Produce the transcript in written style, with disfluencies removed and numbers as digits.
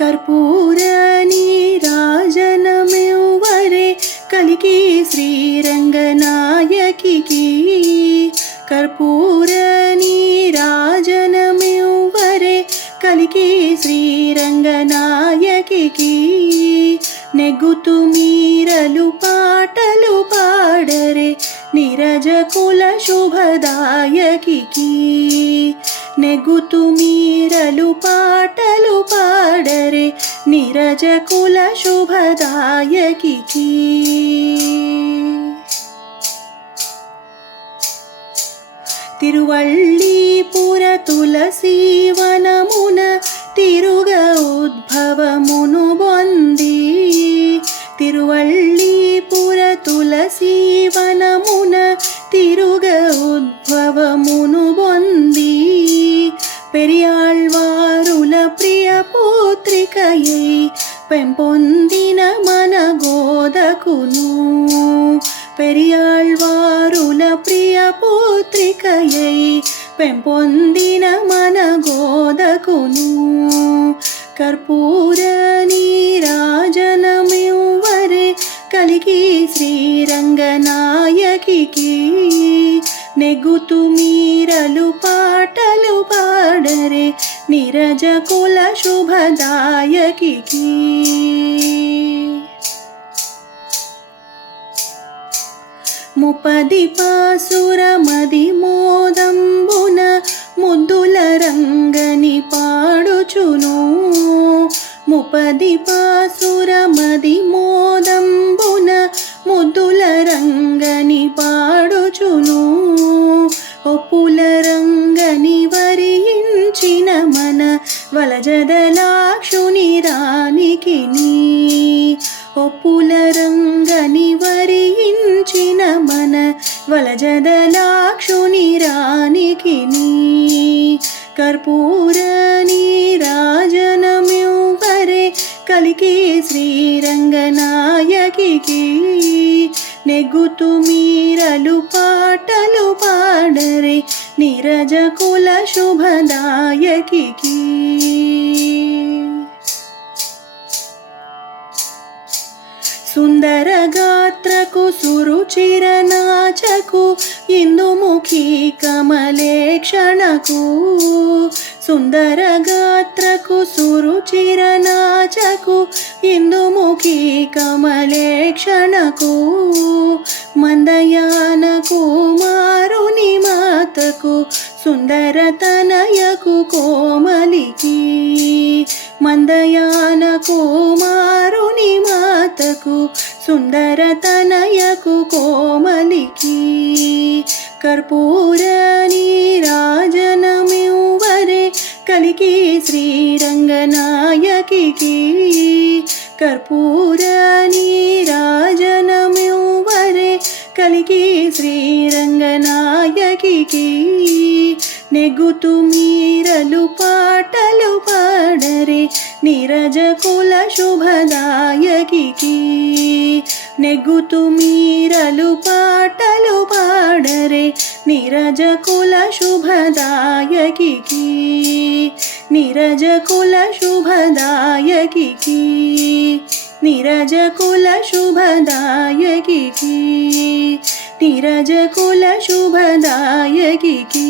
कर्पूर नीराजनमेव्वरे కలికి శ్రీరంగనాయకికి కర్పూర నీరాజనమివ్వరే కలికి శ్రీరంగనాయకికి నెగ్గుతు మీరలు పాటలు పాడరే నీరజ కుల శుభదాయకికి నెగ్గుతు మీరలు పాటలు పాడరే నీరజ కుల శుభదాయకికి తిరువళ్ళీపుర తులసీవనమున తిరుగ ఉద్భవమును పొంది తిరువళ్ళీపుర తులసీవనమున తిరుగ ఉద్భవమును పొంది పెరియాళ్వారుల ప్రియ పుత్రికయై పెంపొందిన మన గోదకును పెరియాళ్వారుల ప్రియ పుత్రికయై పెంపొందిన మన గోదకును కర్పూర నీరాజనమివ్వరే కలికి శ్రీరంగనాయకికి నెగ్గుతు మీరలు పాటలు పాడరే నీరజ కుల శుభదాయకికి ముపది పాసురమది మోదంబున ముద్దుల రంగని పాడుచును ముపది పాసురమది మోదంబున ముద్దుల రంగని పాడుచును ఒప్పుల రంగని వరించిన మన వలజదలాక్షుని రాణికిని ఒప్పుల రంగని వరించిన మన వలజదలాక్షుని రాణికిని కర్పూర నీరాజనమివ్వరే కలికి శ్రీరంగనాయకికి నెగ్గుతు మీరలు పాటలు పాడరే నీరజ కుల శుభదాయకికి సుందర గాత్రకు సురుచిర నాచకు ఇందుముఖి కమలేక్షణకు సుందర గాత్రకు సురుచిర నాచకు ఇందుముఖి కమలేక్షణకు మందయాన కుమారుని మాతకు సుందర తనయకు కోమలికి మందయాన కుమారుని మాతకు సుందర తనయకు కోమలికి కర్పూర నీరాజనమివ్వరే కలికి శ్రీరంగనాయకికి కర్పూర నీరాజనమివ్వరే కలికి శ్రీరంగనాయకికి నెగ్గుతు మీరలు పాటలు పాడరే నీరజ కుల శుభదాయకికి నెగ్గుతు మీరలు పాటలు పాడరే నీరజ కుల శుభదాయకికి నీరజ కుల శుభదాయకికి నీరజ కుల శుభదాయకికి నీరజ కుల శుభదాయకికి